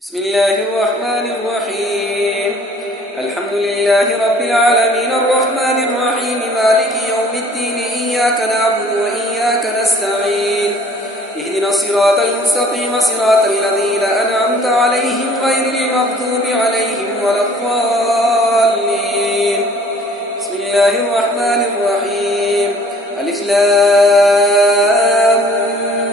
بسم الله الرحمن الرحيم. الحمد لله رب العالمين الرحمن الرحيم مالك يوم الدين إياك نعبد وإياك نستعين اهدنا الصراط المستقيم صراط الذين أنعمت عليهم غير المغضوب عليهم ولا الضالين. بسم الله الرحمن الرحيم. ألف لام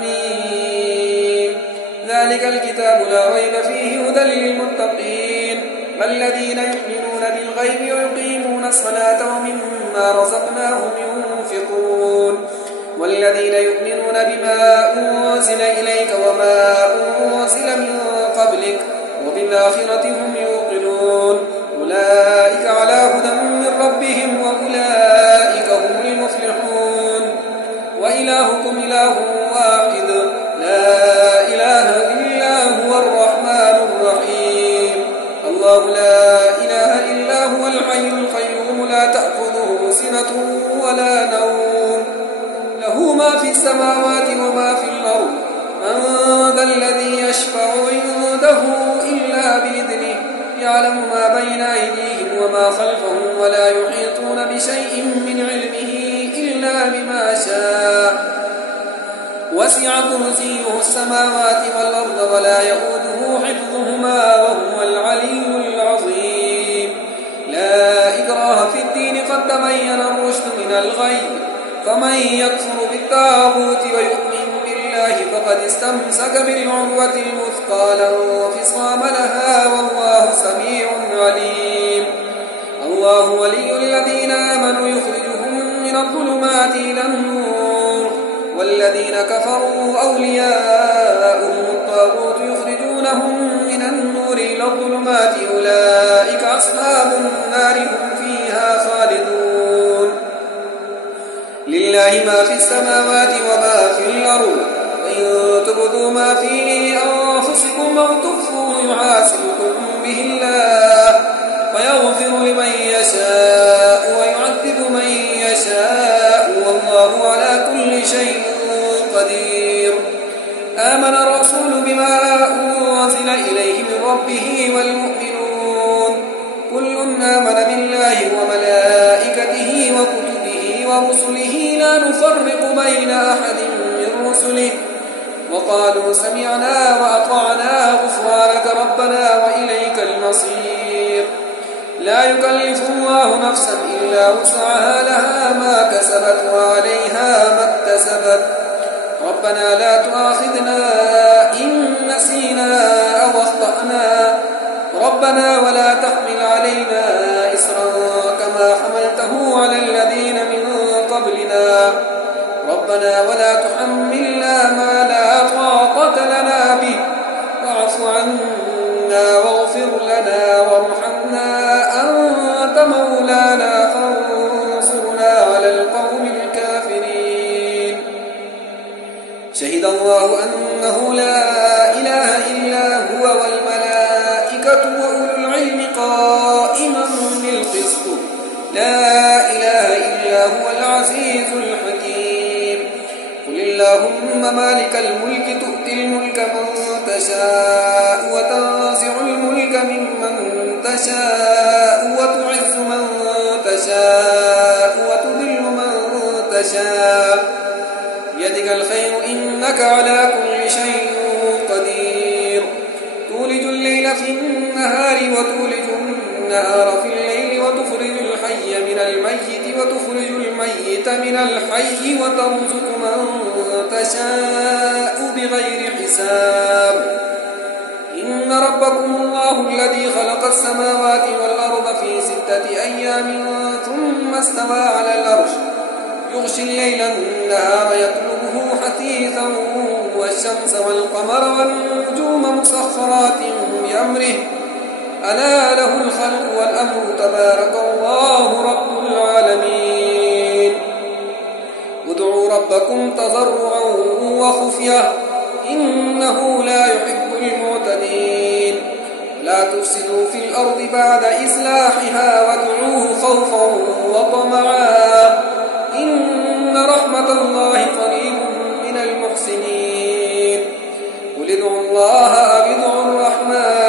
ميم. ذلك الكتاب لا ريب فيه هدى للمتقين الذين يؤمنون بالغيب ويقيمون الصلاة ومما رزقناهم ينفقون والذين يؤمنون بما أنزل إليك وما أنزل من قبلك وبالآخرة هم يوقنون أولئك على هدى من ربهم وأولئك هم المفلحون. وإلهكم إله واحد لا إله إلا هو الرحمن الرحيم. الله لا إله إلا هو الحي القيوم لا تأخذه سنة ولا نوم له ما في السماوات وما في الأرض. من ذا الذي يشفع عنده إلا بإذنه يعلم ما بين أيديهم وما خلفهم ولا يحيطون بشيء من علمه إلا بما شاء. وسع كرسيه السماوات والأرض ولا يؤوده حفظهما وهو العلي العظيم. لا إكراه في الدين قد تبين الرشد من الغي فمن يكفر بالطاغوت ويؤمن بالله فقد استمسك بالعروة الوثقى لا انفصام لها والله سميع عليم. الله ولي الذين آمنوا يخرجهم من الظلمات إلى النور والذين كفروا أولياؤهم الطاغوت يخرجونهم من النور إلى الظلمات أولئك أصحاب النار هم فيها خالدون. لله ما في السماوات وما في الأرض وإن تبدوا ما في أنفسكم أو تخفوه يحاسبكم به الله ويغفر لمن يشاء ويعذب من يشاء والله على كل شيء قدير. آمن الرسول بما أنزل إليه من ربه والمؤمنون كل آمن بالله وملائكته وكتبه ورسله لا نفرق بين أحد من رسله وقالوا سمعنا وأطعنا غفرانك ربنا وإليك المصير. لا يكلف الله نفسا إلا وسعها لها ما كسبت وعليها ما اكتسبت. ربنا لا تؤاخذنا إن نسينا أو أخطأنا ربنا ولا تحمل علينا إصرا كما حملته على الذين من قبلنا ربنا ولا تحملنا ما لا طاقة لنا به واعف عنا واغفر لنا وارحمنا أنت مولانا فانصرنا على القوم الكافرين. شهد الله أنه لا إله إلا هو والملائكة وأولو العلم قائما بالقسط لا إله إلا هو العزيز الحكيم. قل اللهم مالك الملك تؤتي الملك من تشاء وتنزع الملك ممن تشاء وتعز من تشاء وتذل من تشاء بيدك الخير إنك على كل شيء قدير. تولج الليل في النهار وتولج النهار في الليل وتخرج الحي من الميت وتخرج الميت من الحي وترزق من تشاء بغير حساب. إن ربكم الله الذي خلق السماوات والأرض في 6 أيام ثم استوى على العرش يغشي الليل النهار يطلبه حثيثا والشمس والقمر والنجوم مسخرات بأمره ألا له الخلق والأمر تبارك الله رب العالمين. ادعوا ربكم تضرعا وخفية إنه لا يحب المعتدين. لا تفسدوا في الأرض بعد إصلاحها وادعوه خوفا وطمعا إن رحمة الله قريب من المحسنين. قل ادعوا الله أو ادعوا الرحمن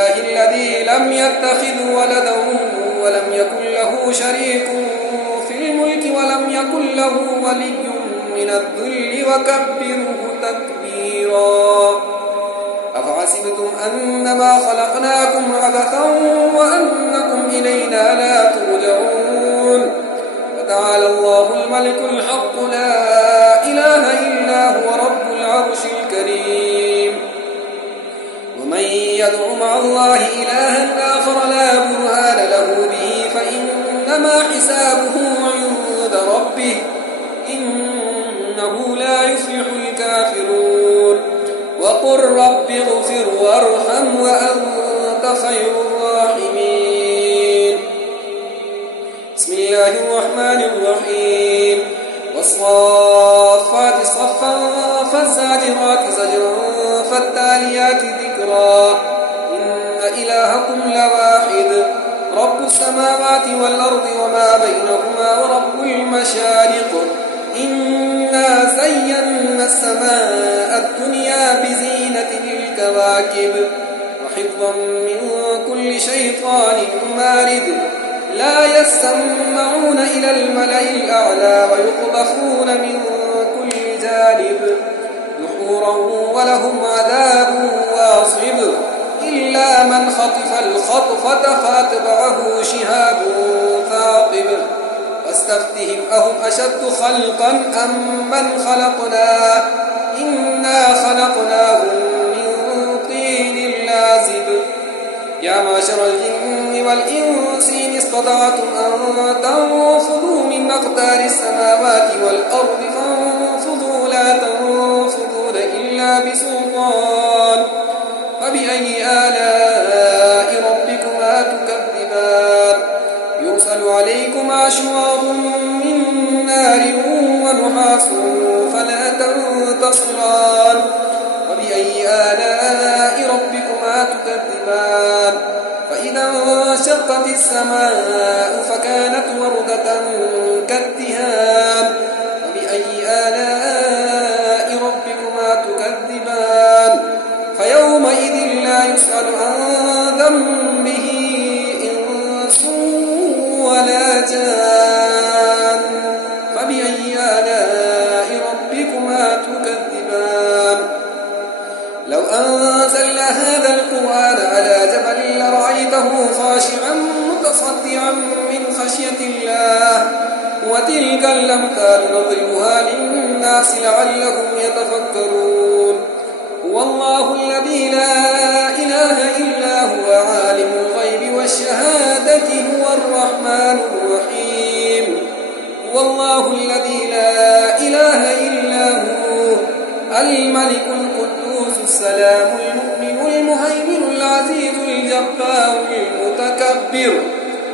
لله الذي لم يتخذ ولدا ولم يكن له شريك في الملك ولم يكن له ولي من الذل وكبره تكبيرا. أفحسبتم أنما خلقناكم عبثا وأنكم إلينا لا ترجعون فتعالى الله الملك الحق لا إله إلا هو رب العرش الكريم. ومن يدع مع الله إلها آخر لا برهان له به فإنما حسابه عند ربه إنه لا يفلح الكافرون. وقل رب اغفر وارحم وأنت خير الراحمين. بسم الله الرحمن الرحيم. والصافات صفا فالزاجرات زجرا فالتاليات ذكرا إن إلهكم لواحد رب السماوات والأرض وما بينهما ورب المشارق. إنا زينا السماء الدنيا بزينة الكواكب وحفظا من كل شيطان مارد لا يسمعون إلى الملأ الأعلى ويقذفون من كل جانب دحورا ولهم عذاب واصب إلا من خطف الخطفة فأتبعه شهاب ثاقب. فاستفتهم أهم أشد خلقا أم من خلقنا إنا خلقناهم من طين لازب. يا معشر الجن والإنس إن استطعتم أن تنفذوا من أقدار السماوات والأرض فانفذوا لا تنفذون إلا بسلطان. فبأي آلاء ربكما تكذبان. يرسل عليكما شواظ من نار ونحاس فلا تنتصران. وبأي آلاء ربكما تكذبان. فإذا انشقت السماء فكانت وردة كالدهان. وبأي آلاء ربكما تكذبان. فيومئذ لا يسأل عن ذنبه إنس ولا جان. فبأي آلاء ربكما تكذبان. لو أنزلنا هذا القرآن على جبل لرأيته خاشعا متصدعا من خشية الله. وتلك الأمثال نضربها للناس لعلهم يتفكرون. هو الله الذي لا إله إلا هو عالم الغيب والشهادة هو الرحمن الرحيم. هو الله الذي لا إله إلا هو الملك القدوس السلام المؤمن المهيمن العزيز الجبار المتكبر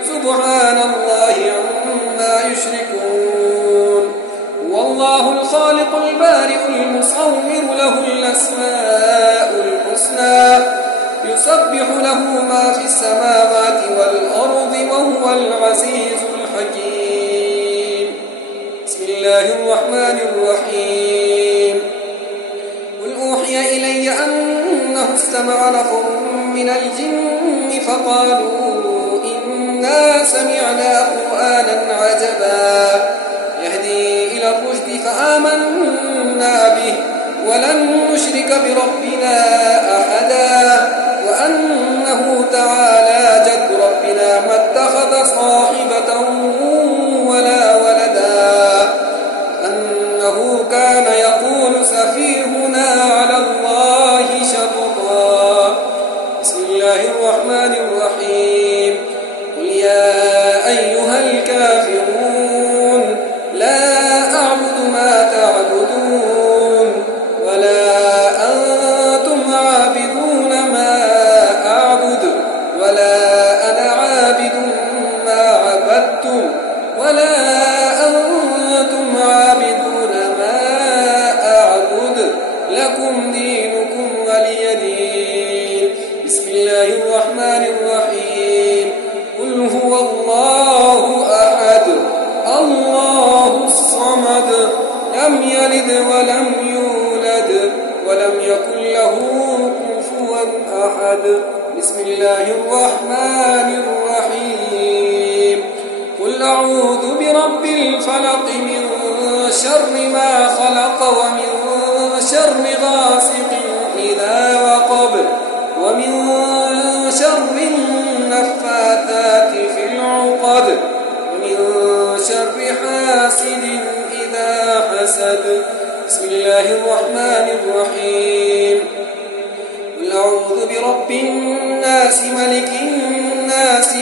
سبحان الله عما يشركون. هو الله الخالق البارئ المصور له الأسماء الحسنى يسبح له ما في السماوات والأرض وهو العزيز الحكيم. بسم الله الرحمن الرحيم. قل أوحي إلي أنه استمع نفر من الجن فقالوا إنا سمعنا قرآنا عجبا يهدي إلى الرشد فآمنا به ولن نشرك بربنا أحدا وأنه تعالى جد ربنا ما اتخذ صاحبة ولا ولدا أنه كان يقول سفيهنا على الله شططا. بسم الله الرحمن الرحيم. قل يا أيها الكافرون لا أعبد ما تعبدون ولا أنتم عابدون ما أعبد ولا أنا عابد ما عبدتم ولا أنتم عابدون ما أعبد لكم دينكم ولي دين. بسم الله الرحمن الرحيم. قل هو الله أحد الله الصمد لم يلد ولم يولد ولم يكن له كفوا أحد. بسم الله الرحمن الرحيم قل أعوذ برب الفلق من شر ما خلق ومن شر غاسق إذا وقب ومن شر النفاثات في العقد ومن شر حاسد إذا حسد بسم الله الرحمن الرحيم قل أعوذ برب الناس ملك الناس